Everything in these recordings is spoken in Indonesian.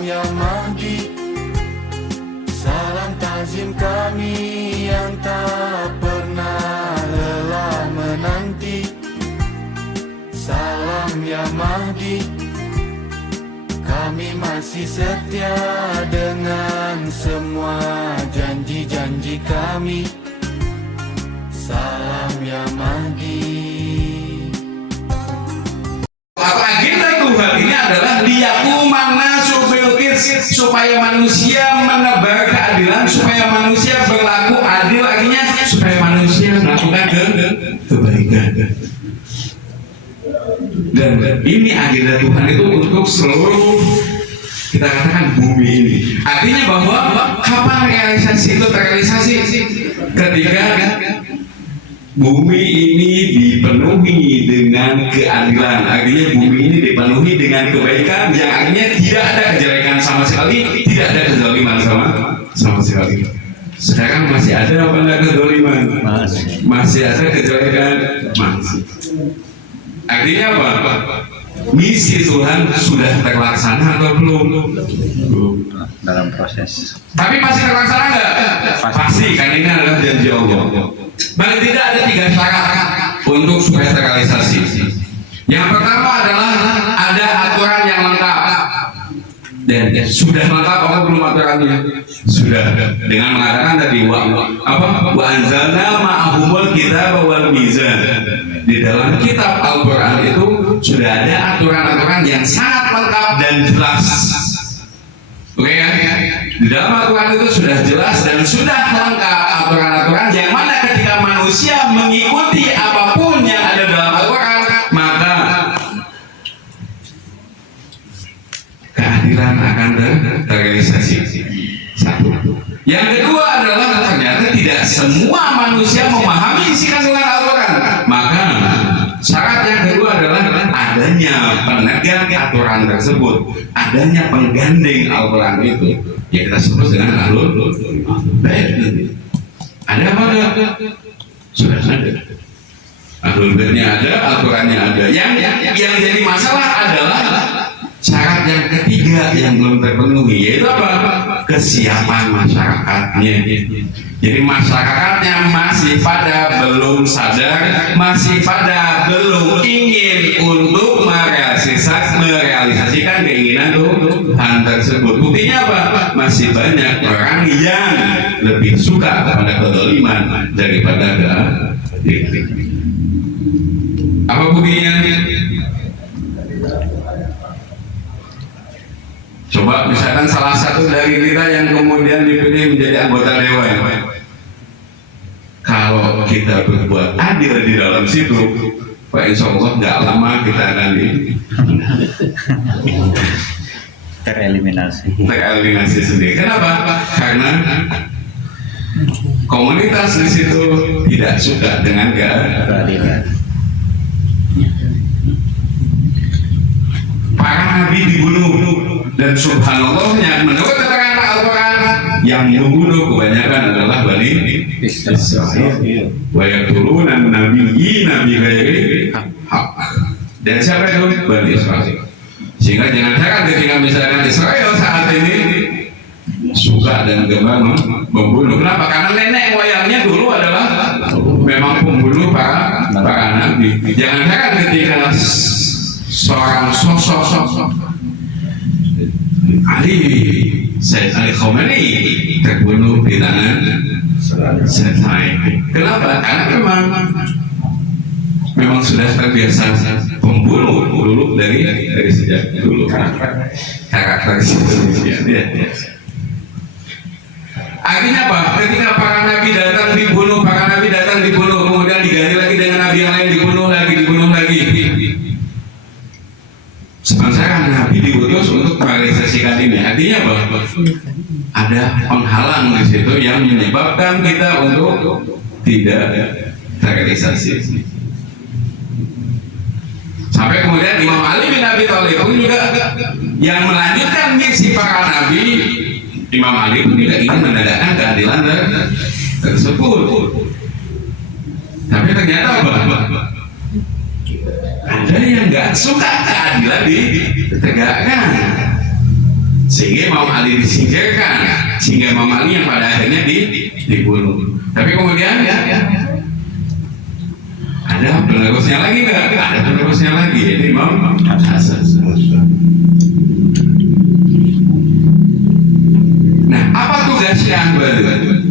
ya Mahdi, salam takzim kami yang tak pernah lelah menanti. Salam ya Mahdi, kami masih setia dengan semua janji-janji kami. Salam ya Mahdi. Atau agenda Tuhan ini adalah liyakuman nasu bil qist, supaya manusia menebar keadilan, supaya manusia berlaku adil, akhirnya supaya manusia melakukan kebaikan. Dan ini agenda Tuhan itu untuk seluruh, kita katakan, bumi ini. Artinya bahwa kapan realisasi itu terrealisasi? Ketika bumi ini dipenuhi dengan keadilan, artinya bumi ini dipenuhi dengan kebaikan, yang artinya tidak ada kejelekan sama sekali, tidak ada kezaliman sama sekali. Sekarang masih ada apa enggak kezaliman? Masih ada kejelekan, masih. Artinya apa? Misi Tuhan sudah terlaksana atau belum? Dalam proses. Tapi masih terlaksana nggak? Pasti, kan ini adalah janji Allah. Paling tidak ada 3 syarat untuk supaya terrealisasi. Yang pertama adalah ada aturan yang lengkap. Dan sudah lengkap apa belum aturannya? Sudah, dengan mengatakan tadi wa anzalna ma'ahumul kitab wal mizan. Di dalam kitab Al-Qur'an itu sudah ada aturan-aturan yang sangat lengkap dan jelas. Oke ya? Di dalam Al-Quran itu sudah jelas dan sudah lengkap aturan-aturan yang mana ketika manusia mengikuti apapun yang ada dalam Al-Quran, maka keadilan akan terrealisasi. Satu. Yang kedua adalah ternyata tidak semua manusia memahami isi kandungan Al-Quran. Maka syarat yang kedua adalah adanya penegak aturan tersebut, adanya penggandeng Al-Quran itu, ya kita sebut dengan ahlul bait. Ada apa enggak? Sudah ada. Ahlul baitnya ada, Al-Qurannya ada. Yang jadi masalah adalah syarat yang ketiga yang belum terpenuhi, yaitu apa? Kesiapan masyarakatnya. Jadi masyarakatnya masih pada belum sadar, masih pada belum ingin untuk merealisasikan keinginan Tuhan tersebut. Buktinya apa? Masih banyak orang yang lebih suka kepada kezaliman daripada keadilan. Apa buktinya? Coba misalkan salah satu dari kita yang kemudian dipilih menjadi anggota dewan, kalau kita berbuat adil di dalam situ, Pak, insya Allah nggak lama kita akan tereliminasi sendiri. Kenapa? Karena komunitas di situ tidak suka dengan keadilan. Para nabi dibunuh, dan subhanallahnya menurut keterangan Al-Quran yang membunuh kebanyakan adalah Bani Israil. Wa yaqtuluna nabiyina bighairi haq. Dan siapa itu? Bani Israil. Sehingga jangan heran ketika misalkan Israel saat ini suka dan gemar membunuh. Kenapa? Karena nenek moyangnya dulu adalah memang pembunuh para nabi. Jangan heran ketika seorang sosok Sayyid Ali Khamenei terbunuh di tangan Sayyid. Kenapa? Karena memang sudah terbiasa pembunuh dulu dari sejak dulu, karakter ya. Artinya apa? Ketika para nabi datang dibunuh, kemudian diganti lagi dengan nabi yang lain dibunuh lagi. Sementara nabi diutus untuk merealisasikan ini. Artinya apa? Ada penghalang di situ yang menyebabkan kita untuk tidak terrealisasi. Sampai kemudian Imam Ali bin Abi Thalib pun juga yang melanjutkan misi para nabi. Imam Ali pun tidak ingin menegakkan keadilan tersebut. Tapi ternyata apa? Ada yang nggak suka keadilan ditegakkan. sehingga Imam Ali disingkirkan, sehingga Imam Ali yang pada akhirnya dibunuh. Tapi kemudian ada penerusnya lagi nggak? Ada penerusnya lagi, yaitu Imam Hasan. Nah, apa tugas Syiah baru?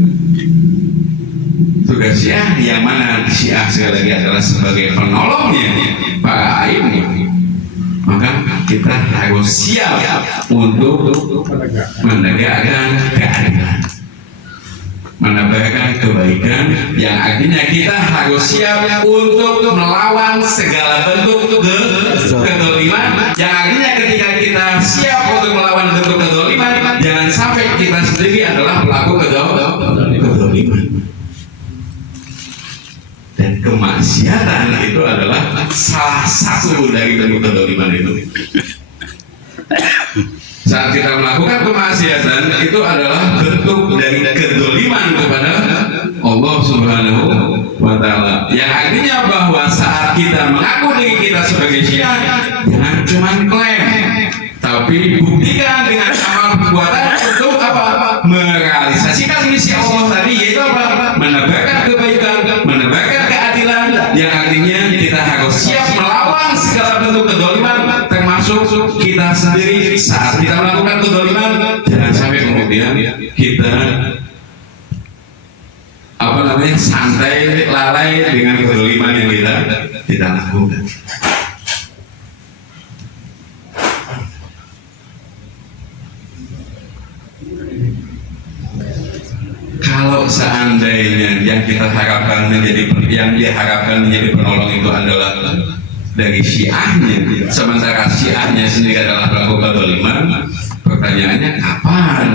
Tugas Syiah yang mana Syiah sekali lagi adalah sebagai penolongnya para aimnya. Maka kita harus siap untuk menegakkan keadilan, menegakkan kebaikan, yang artinya kita harus siap untuk melawan segala bentuk kezaliman, yang artinya ketika kita siap untuk melawan bentuk kezaliman, jangan sampai kita sendiri adalah pelaku kezaliman. Dan kemaksiatan itu adalah salah satu dari bentuk kezaliman itu. Saat kita melakukan kemaksiatan itu adalah bentuk dari kezaliman kepada Allah Subhanahu wa Ta'ala. Yang artinya bahwa saat kita mengaku diri kita sebagai Syiah, jangan cuma klaim, tapi buktikan dengan amal perbuatan untuk apa? Merealisasikan misi Allah tadi, yaitu apa? Menebarkan kebaikan, menebarkan keadilan, yang artinya kita harus siap melawan segala bentuk kezaliman, termasuk kita sendiri. Saat kita melakukan kezaliman, jangan sampai kemudian kita santai, lalai dengan kezaliman yang kita lakukan. Kalau seandainya yang kita harapkan diharapkan menjadi penolong itu adalah dari Syiahnya, sementara Syiahnya sendiri adalah pelaku kezaliman, pertanyaannya kapan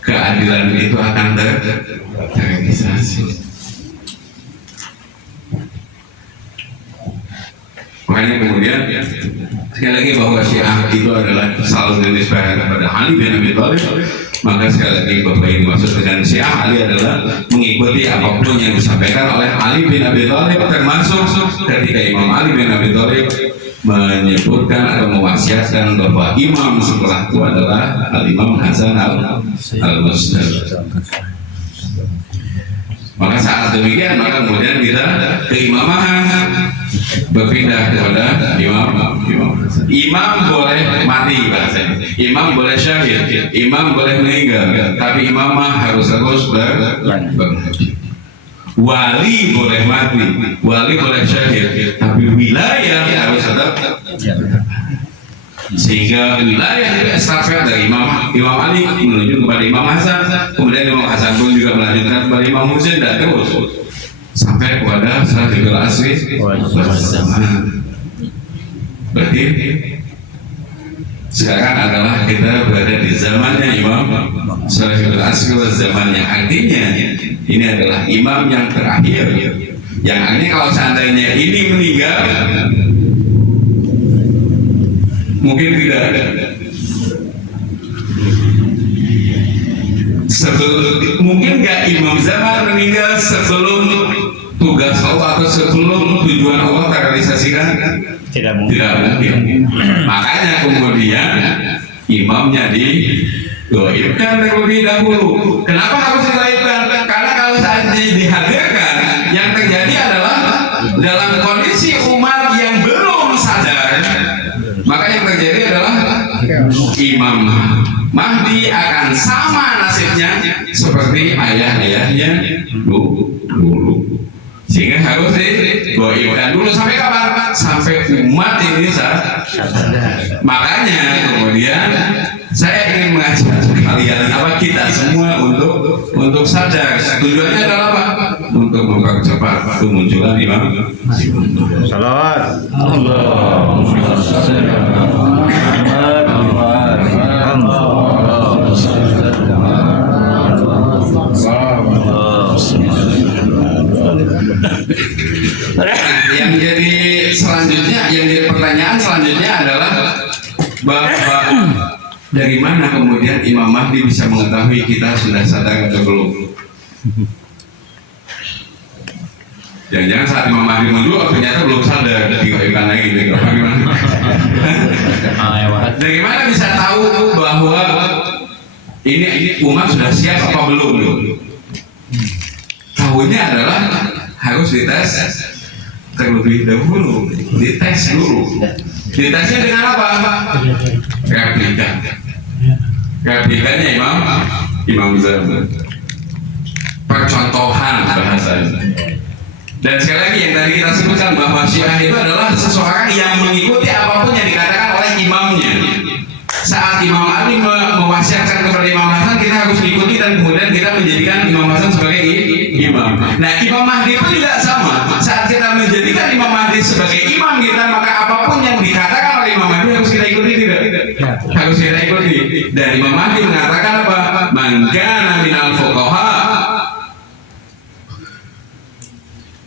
keadilan itu akan terrealisasi? Makanya kemudian sekali lagi bahwa Syiah itu adalah selalu dinisbahkan kepada Ali bin Abi Thalib, maka sekali lagi bahwa ini maksud dengan Syiah, Ali adalah mengikuti apapun yang disampaikan oleh Ali bin Abi Thalib, termasuk ketika Imam Ali bin Abi Thalib menyebutkan atau mewasiatkan bahwa imam setelah itu adalah Al-Imam Hasan al-Mustadrak. Maka saat demikian, maka kemudian kita keimamahan berpindah kepada imam. Imam boleh mati bahasanya, imam boleh syahid, imam boleh meninggal, tapi imamah harus terus berlanjut. Wali boleh mati, wali boleh syahid, tapi wilayah harus tetap. Sehingga wilayah itu estafet dari Imam Ali menuju kepada Imam Hasan, kemudian Imam Hasan pun juga melanjutkan kepada Imam Husain, dan terus sampai kepada Sadiqul Asri zaman. Berarti sekarang adalah kita berada di zamannya Imam Sadiqul Asri zaman, yang artinya ini adalah imam yang terakhir, yang artinya kalau seandainya ini meninggal, mungkin tidak ada. Mungkin nggak imam zaman meninggal sebelum tugas Allah atau sebelum tujuan Allah terrealisasikan? Tidak mungkin. Makanya kemudian imamnya digaibkan terlebih dahulu. Kenapa harus digaibkan? Karena kalau seandainya dihadirkan, yang terjadi adalah dalam kondisi umat yang belum sadar, maka yang terjadi adalah Imam Mahdi akan sama nasibnya seperti ayah-ayahnya dulu. Sehingga harus digoibkan dulu. Sampai kapan? Sampai umat ini sadar. Makanya kemudian saya ingin mengajak kalian, kita semua untuk sadar. Tujuannya adalah apa? Untuk mempercepat kemunculan Imam. Salawat. Yang jadi selanjutnya, yang jadi pertanyaan selanjutnya adalah bahwa dari mana kemudian Imam Mahdi bisa mengetahui kita sudah sadar atau belum? Jangan-jangan saat Imam Mahdi muncul ternyata belum sadar, digoibkan lagi, bagaimana? Dari mana bisa tahu bahwa ini umat sudah siap apa belum? Tahunya adalah harus dites terlebih dahulu, dites dulu. Ditesnya dengan apa? Replika. Replikanya Imam Zaman. Percontohan bahasanya. Dan sekali lagi yang tadi kita sebutkan bahwa Syiah itu adalah seseorang yang mengikuti apapun yang dikatakan oleh imamnya. Saat Imam Ali mewasiatkan kepada Imam Hasan, kita harus ikuti dan kemudian kita menjadikan Imam Hasan sebagai imam. Nah, Imam Mahdi pun juga sama. Saat kita menjadikan Imam Mahdi sebagai imam kita, maka apapun yang dikatakan oleh Imam Mahdi harus kita ikuti, tidak? Harus kita ikuti. Dan Imam Mahdi mengatakan apa? Man kana minal fuqaha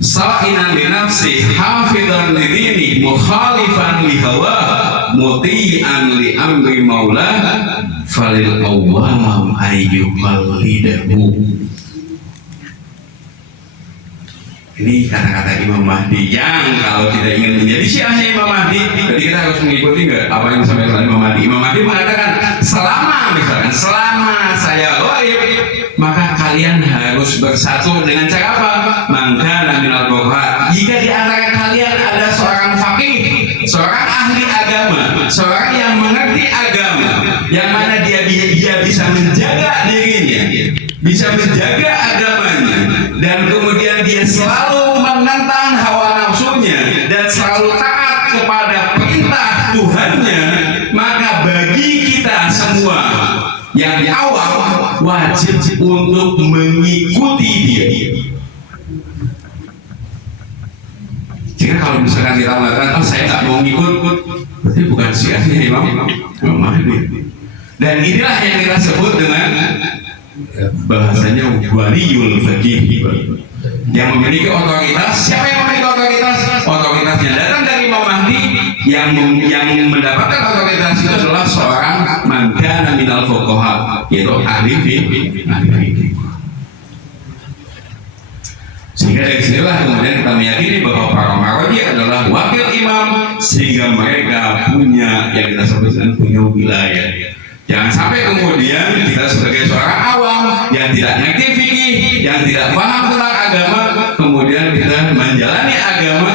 sa'inan li nafsi hafidhan li dini mukhalifan li hawa muti'an li amri maula falil awam ayyukallidahu. Ini kata-kata Imam Mahdi yang kalau kita ingin menjadi syiahnya Imam Mahdi, jadi kita harus mengikuti enggak apa yang disampaikan oleh Imam Mahdi. Imam Mahdi mengatakan selama saya ghaib, maka kalian harus bersatu dengan cara apa? Mangkana minal fuqaha. Jika di antara kalian ada seorang faqih, seorang ahli agama, seorang yang mengerti agama, yang mana dia bisa menjaga dirinya, bisa menjaga agamanya, dan kemudian dia selalu menentang hawa nafsunya dan selalu taat kepada perintah Tuhannya, maka bagi kita semua yang di awal wajib untuk mengikuti dia. Jika kalau misalkan kita mengatakan, oh saya tak mau ngikut, berarti bukan syiahnya Imam Mahdi. Dan inilah yang kita sebut dengan bahasanya waliyul faqih, yang memiliki otoritas. Siapa yang memiliki otoritas? Otoritasnya datang dari Imam Mahdi. Yang mendapatkan otoritas itu adalah seorang man kana minal fuqaha, yaitu ahli fikih. Sehingga dari sinilah kemudian kita meyakini bahwa para marwaji adalah wakil imam, sehingga mereka punya yang kita sebutkan punya wilayah. Jangan sampai kemudian kita sebagai seorang awam yang tidak ngerti fikih, yang tidak paham tentang agama, kemudian kita menjalani agama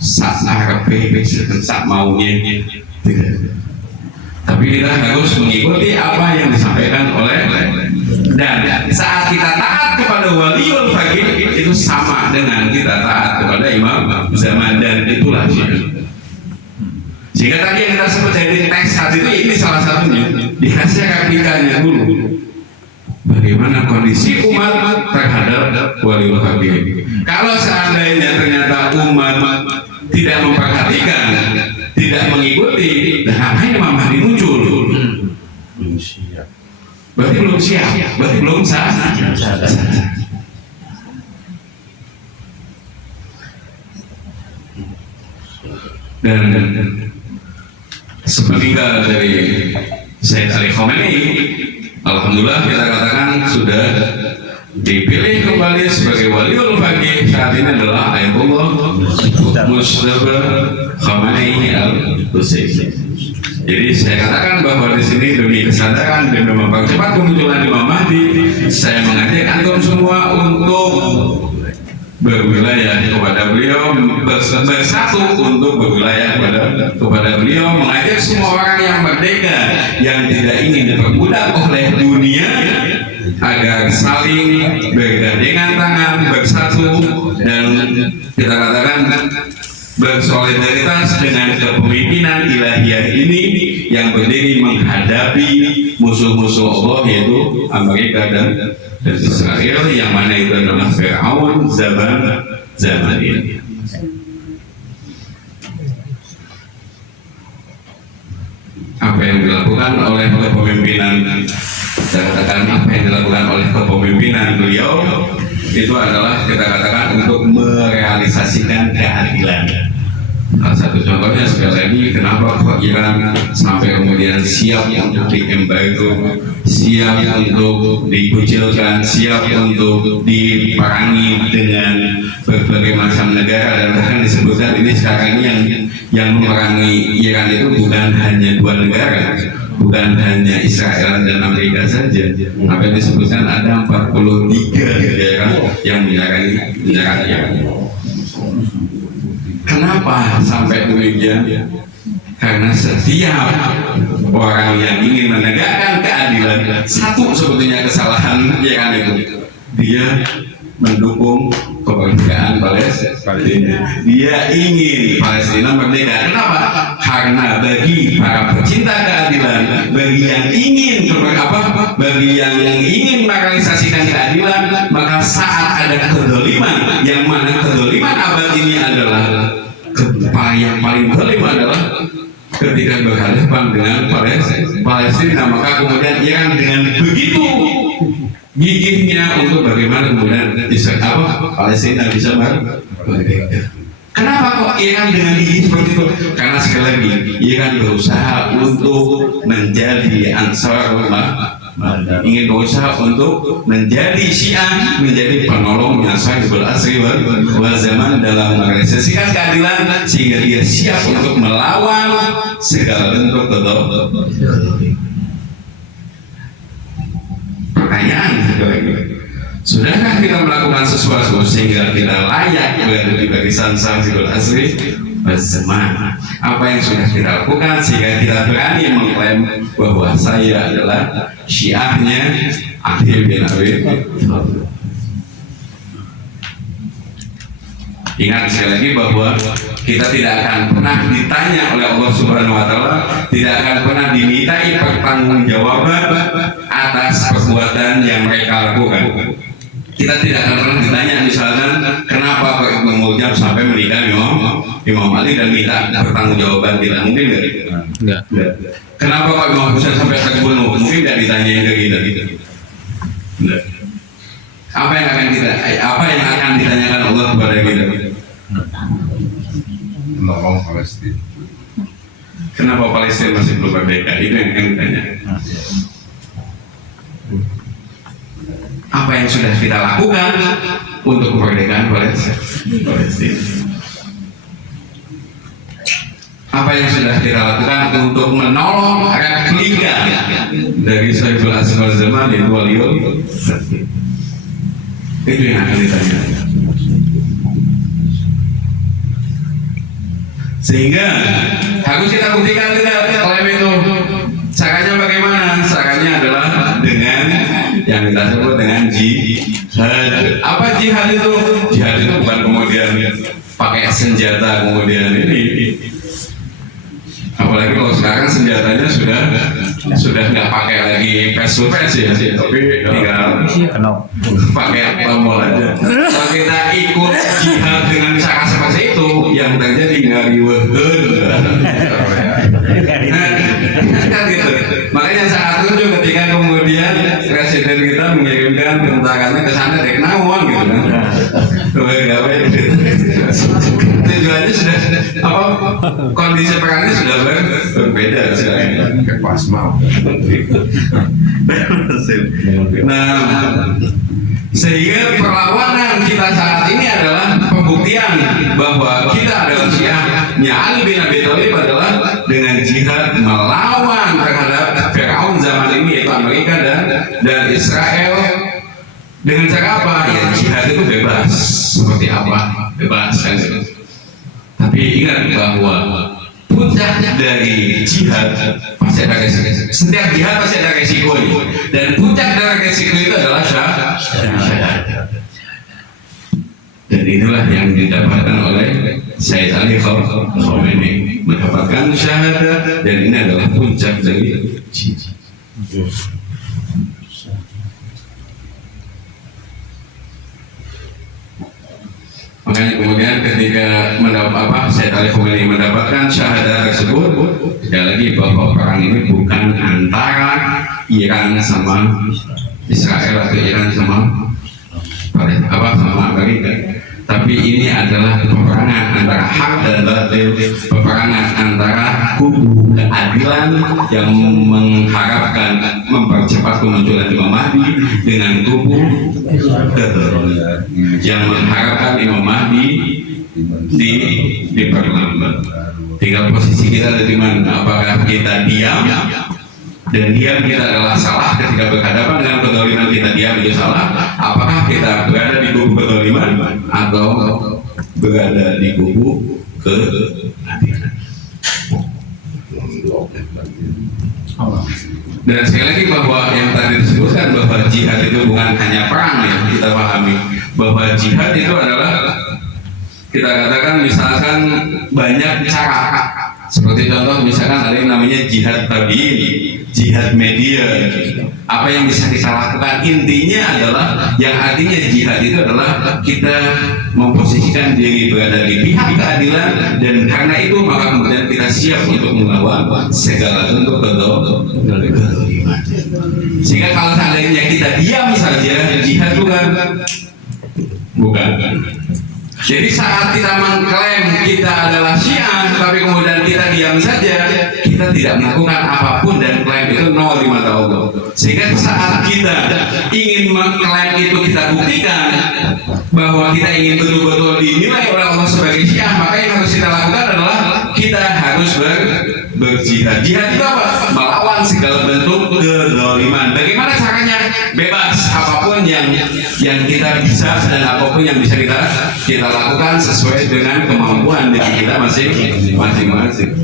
sak arepe sak maunya, tidak. Tapi kita harus mengikuti apa yang disampaikan oleh, dan saat kita taat kepada waliul faqih itu sama dengan kita taat kepada Imam Zaman, dan itulah syiah. Sehingga tadi yang kita sebut dari teks tadi itu ini salah satunya, dikasih replikanya dulu bagaimana kondisi umat terhadap waliul faqih. Kalau seandainya ternyata umat tidak memperhatikan, tidak mengikuti, dan apa yang Imam Mahdi muncul? Belum siap. Berarti belum siap, berarti belum sah. Dan sepeninggal dari Sayyid Ali Khamenei, alhamdulillah kita katakan sudah dipilih kembali sebagai waliul faqih. Saat ini adalah Ayatullah Mustafa Khamenei al-Husaini. Jadi saya katakan bahwa di sini demi kesadaran dan demi mempercepat kemunculan Imam Mahdi, saya mengajak antum semua untuk berwilayah kepada beliau, bersatu untuk berwilayah kepada beliau, mengajak semua orang yang merdeka, yang tidak ingin diperbudak oleh dunia, agar saling bergandengan tangan, bersatu, dan kita katakan bersolidaritas dengan kepemimpinan ilahiyah ini yang berdiri menghadapi musuh-musuh Allah, yaitu Amerika dan Israel, yang mana itu adalah Fir'aun zaman ini. Apa yang dilakukan oleh kepemimpinan, saya katakan apa yang dilakukan oleh kepemimpinan beliau itu adalah kita katakan untuk merealisasikan keadilan. Salah satu contohnya sekali lagi, kenapa Iran sampai kemudian siap untuk diembargo, siap untuk dikucilkan, siap untuk diperangi dengan berbagai macam negara, dan bahkan disebutkan ini sekarang ini yang memerangi Iran itu bukan hanya dua negara, bukan hanya Israel dan Amerika saja, apa yang disebutkan ada 43 negara yang menyerang Iran. Kenapa sampai demikian? Karena setiap orang yang ingin menegakkan keadilan, satu sebetulnya kesalahan Iran itu, dia mendukung kemerdekaan Palestina. Dia ingin Palestina merdeka. Kenapa? Karena bagi para pecinta keadilan, bagi yang ingin bagi yang ingin merealisasikan keadilan, maka saat ada kedoliman, yang mana kedoliman abad ini adalah yang paling dolim adalah ketika berhadapan dengan Palestina, maka kemudian Iran dengan begitu gigihnya untuk bagaimana kemudian Palestina bisa merdeka. Kenapa kok Iran dengan gigih seperti itu? Karena sekali lagi Iran berusaha untuk menjadi Ansar, ingin berusaha untuk menjadi Syiah, menjadi penolongnya Sahibul Asri wal Zaman dalam merealisasikan keadilan, sehingga dia siap untuk melawan segala bentuk kedoliman. Pertanyaan sudahkah kita melakukan sesuatu sehingga kita layak berada di barisan Sahibul Asri wal Zaman? Apa yang sudah kita lakukan sehingga kita berani mengklaim bahwa saya adalah Syiahnya Ali bin Abi Thalib? Ingat sekali lagi bahwa kita tidak akan pernah ditanya oleh Allah Subhanahu wa Ta'ala, tidak akan pernah dimintai pertanggungjawaban atas perbuatan yang mereka lakukan. Kita tidak akan pernah ditanya misalkan kenapa kok Ibnu Muljam sampai menikah Imam Ali dan minta pertanggungjawaban, tidak mungkin nggak? Kenapa kok Imam Husain sampai terbunuh? Mungkin nggak ditanyain ke kita? Nggak. Apa yang akan ditanyakan Allah kepada kita? Menolong Palestina. Kenapa Palestina masih belum merdeka? Itu yang akan ditanya. Apa yang sudah kita lakukan untuk kemerdekaan Palestina? Apa yang sudah kita lakukan untuk menolong replika dari Sahibul Asri wal Zaman di Waliul? Itu yang akan ditanya. Sehingga harus kita buktikan tidak klaim itu. Caranya bagaimana? Caranya adalah dengan yang kita sebut dengan jihad. Apa jihad itu? Jihad itu bukan kemudian pakai senjata kemudian ini. Apalagi kalau sekarang senjatanya sudah nggak pakai lagi face to face ya, tapi tinggal pakai tombol aja. Kalau kita ikut jihad dengan cara seperti itu, yang terjadi ngari wehun. Kan gitu. Makanya saat itu ketika kemudian presiden kita mengirimkan tentaranya ke sana dek nawon gitu kan. Tujuannya sudah kondisi perangnya sudah berbeda sekarang. Pas mau. Nah, sehingga perlawanan kita saat ini adalah pembuktian bahwa kita adalah Syiahnya Ali bin Abi Thalib adalah dengan jihad melawan terhadap Firaun zaman ini, yaitu Amerika dan Israel. Dengan cara apa? Ya jihad itu bebas. Seperti apa? Bebas kan? Tapi ingat bahwa puncak dari jihad pasti ada resiko. Setiap jihad pasti ada resiko, dan puncak dari resiko itu adalah syahadat. Dan inilah yang didapatkan oleh Sayyid Ali Khamenei, mendapatkan syahadat, dan ini adalah puncak dari jihad. Makanya kemudian ketika Sayyid Ali Khamenei mendapatkan syahadat tersebut, sekali lagi bahwa perang ini bukan antara Iran sama Israel atau Iran sama Amerika, tapi ini adalah peperangan antara hak dan batil, peperangan antara kubu keadilan keadilan, yang mengharapkan mempercepat kemunculan Imam Mahdi dengan kubu kedoliman, yang mengharapkan Imam Mahdi diperlambat. Tinggal posisi kita ada di mana. Apakah kita diam dan diam kita adalah salah ketika berhadapan dengan kedoliman, kita diam itu salah? Apakah kita berada di kubu kedoliman atau berada di kubu keadilan? Dan sekali lagi bahwa yang tadi disebutkan bahwa jihad itu bukan hanya perang, ya kita pahami bahwa jihad itu adalah, kita katakan misalkan banyak cara. Seperti contoh misalkan ada yang namanya jihad tabiin, jihad media. Apa yang bisa kita lakukan intinya adalah, yang artinya jihad itu adalah kita memposisikan diri berada di pihak keadilan, dan karena itu maka kemudian kita siap untuk melawan segala bentuk kedoliman. Sehingga kalau seandainya kita diam saja, jihad bukan. Jadi saat kita mengklaim kita adalah Syiah, tapi kemudian kita diam saja, kita tidak melakukan apapun dan klaim itu nol di mata Allah. Sehingga saat kita ingin mengklaim itu, kita buktikan bahwa kita ingin betul-betul dinilai oleh Allah sebagai Syiah, maka yang harus kita lakukan adalah kita harus berjihad. Jihad itu apa? Melawan segala bentuk kedoliman. Bagaimana caranya? Bebas, apapun yang kita bisa dan apapun yang bisa kita lakukan sesuai dengan kemampuan diri kita masing-masing.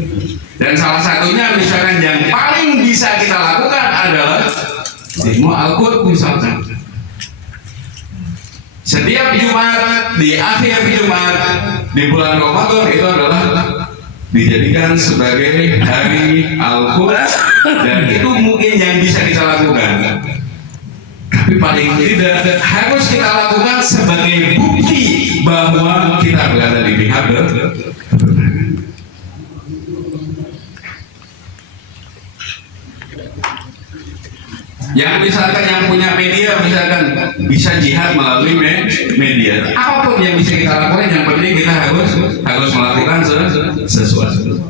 Dan salah satunya misalkan yang paling bisa kita lakukan adalah demo Al-Quds misalkan. Setiap Jumat, di akhir Jumat di bulan Ramadan itu adalah dijadikan sebagai hari Al-Quds, dan itu mungkin yang bisa kita lakukan. Tapi paling tidak harus kita lakukan sebagai bukti bahwa kita berada di pihak kebenaran. Yang misalkan yang punya media misalkan bisa jihad melalui media. Apapun yang bisa kita lakukan, yang penting kita harus melakukan sesuatu.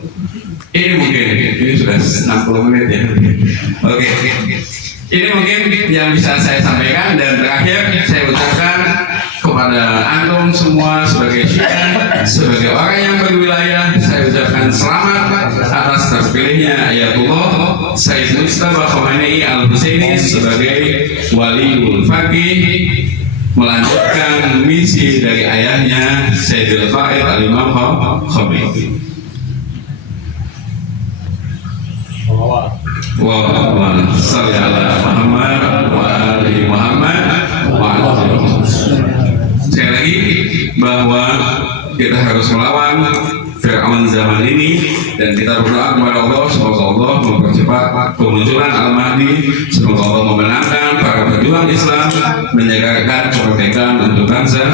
Ini mungkin ini sudah 60 menit ya. Oke. Ini mungkin yang bisa saya sampaikan, dan terakhir saya ucapkan kepada antum semua sebagai Syiah, sebagai orang yang berwilayah, saya ucapkan selamat atas terpilihnya Ayatullah Sayyid Mujtaba Khomeini Al-Husaini sebagai waliul faqih, melanjutkan misi dari ayahnya Sayyidul Qaid Al-Imam Khomeini. Wa salli ala Muhammad wa ali Muhammad wa ali. Sekali lagi bahwa kita harus melawan Fir'aun zaman ini, dan kita berdoa kepada Allah semoga Allah mempercepat kemunculan Al-Mahdi, semoga Allah memenangkan para pejuang Islam, menegakkan kemerdekaan untuk bangsa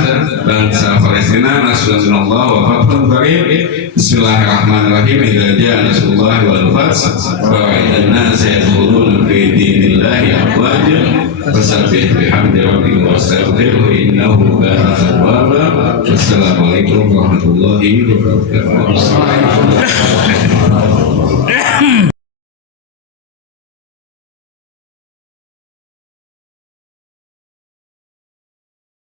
Palestina. Nasrullah wa fathun qarib. Bismillahirrahmanirrahim. Idza jaa nasrullahi wal fath wa ra'aitan nasa yadkhuluna fi dinillahi afwaja fasabbih bihamdi rabbika wastaghfirhu innahu kana tawwaba. Wassalamualaikum warahmatullahi wabarakatuh.